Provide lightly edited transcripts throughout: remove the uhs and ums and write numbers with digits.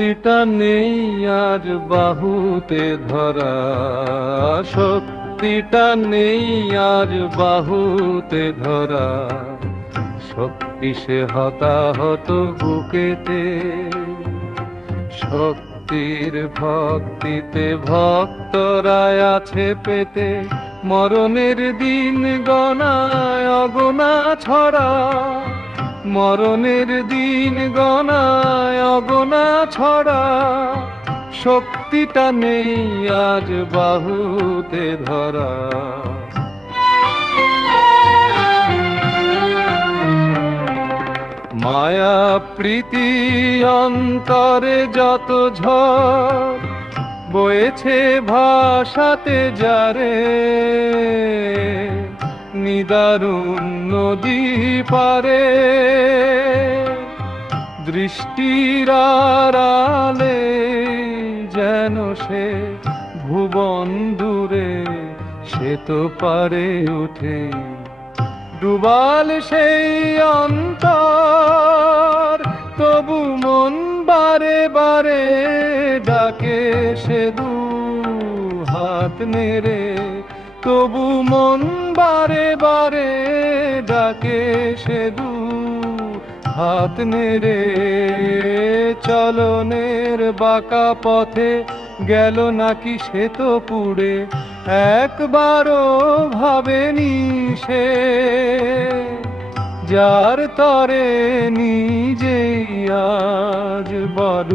শক্তিটা নেই আজ বাহুতে ধরা, শক্তিটা নেই আজ বাহুতে ধরা। শক্তি সে হতাহত বুকেতে, শক্তির ভক্তিতে ভক্তরা আছে পেতে। মরণের দিন গণায় অগণা ছড়া, মরণের দিন গণায় অগণা ছড়া। শক্তিটা নেই আজ বাহুতে ধরা। মায়া প্রীতি অন্তরে যত ঝড় বয়েছে ভাষাতে যারে, নিদারুণ নদী পারে। দৃষ্টির আড়ালে যেন সে ভুবন দূরে, সে তো পারে উঠে ডুবাল সেই অন্তর। তবু মন বারে বারে ডাকে সে দু হাত নেড়ে, তবু মন বারে বারে ডাকে সে দু হাত নেড়ে। চলনের বাঁকা পথে গেল নাকি সে তো পুড়ে, একবারও ভাবেনি সে যার তরে নিজেই আজ বড়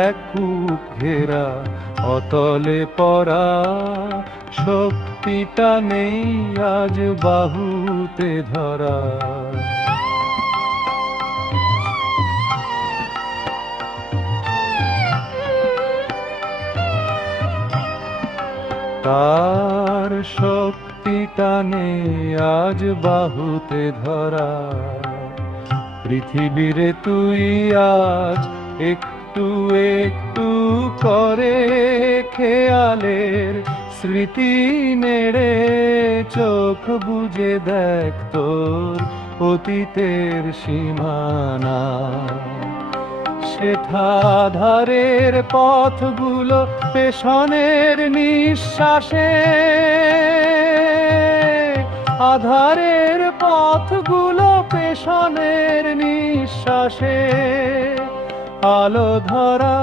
এক কূপ ঘেরা, অতলে পড়া। শক্তিটা নেই আজ বাহুতে ধরা। তার শক্তিটা নেই আজ বাহুতে ধরা। পৃথিবীরে তুই আজ একটু একটু করে খেয়ালের স্মৃতি নেড়ে, চোখ বুজে দেখ তোর অতীতের সীমানা। সেথা ধারের পথগুলো পেছনের নিঃশ্বাসে, আধারের পথগুলো পেছনের নিঃশ্বাসে। আলো ধরা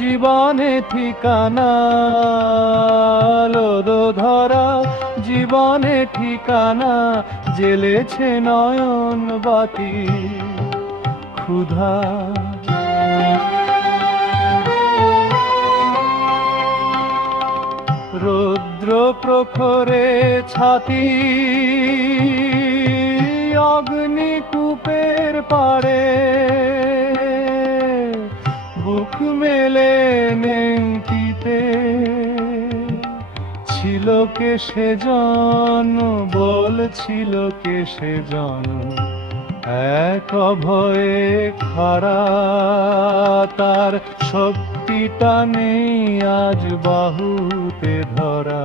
জীবনে ঠিকানা, আলো ধরা জীবনে ঠিকানা। জ্বেলেছে নয়ন বাতি ক্ষুধা, রৌদ্র প্রখরে ছাতি অগ্নিকূপের পাড়ে। বুক মেলে নেংটিতে ছিল কে সে জন, বলছিল কে সে জন। এক অভয়ে খাড়া, তার শক্তিটা নেই আজ বাহুতে ধরা।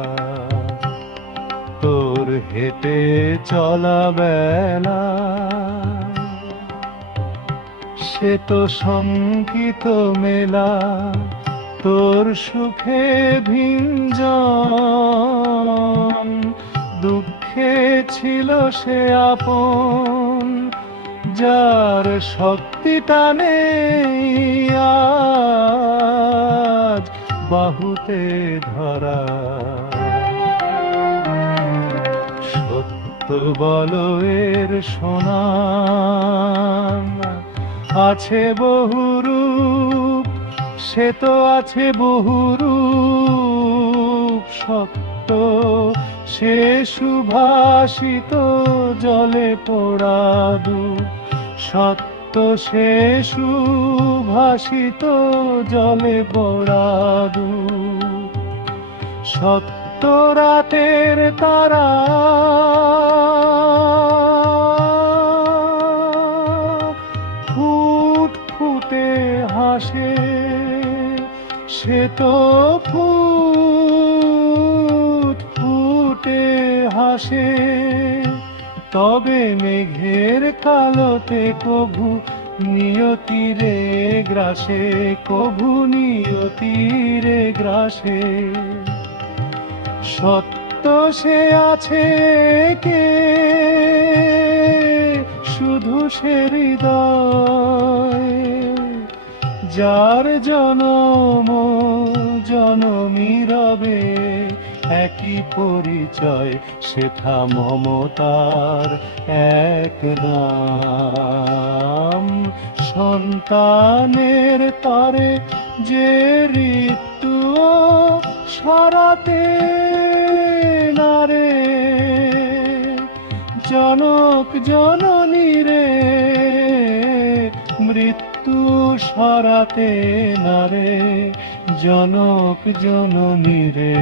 তোর হেঁটে চলা বেলা সে তো শঙ্কিত মেলা, তোর সুখে ভিঞ্জন। দুঃখে ছিল সে আপন, যার শক্তিটা নেই আজ বাহুতে ধরা। সত্য বলো এর সনাম আছে বহুরূপ, সে তো আছে বহুরূপ। সত্য সে সুভাষিত জলে পোড়া দুপ, সত্য সে সুভাষিত জলে পোড়া দুপ। সত্য রাতের তারা ফুট ফুটে হাসে, সে তো ফুট ফুটে হাসে। তবে মেঘের কালোতে কভু নিয়তিরে গ্রাসে, কভু নিয়তিরে গ্রাসে। সত্য সে আছে কে, শুধু সে হৃদয়, যার জনম জনমী রবে একই পরিচয়, সেথা মমতার এক নাম। সন্তানের তরে যে ঋতু সরাতে নারে, জনক জননীরে মৃত্যু সরাতে নারে, জনক জননীরে।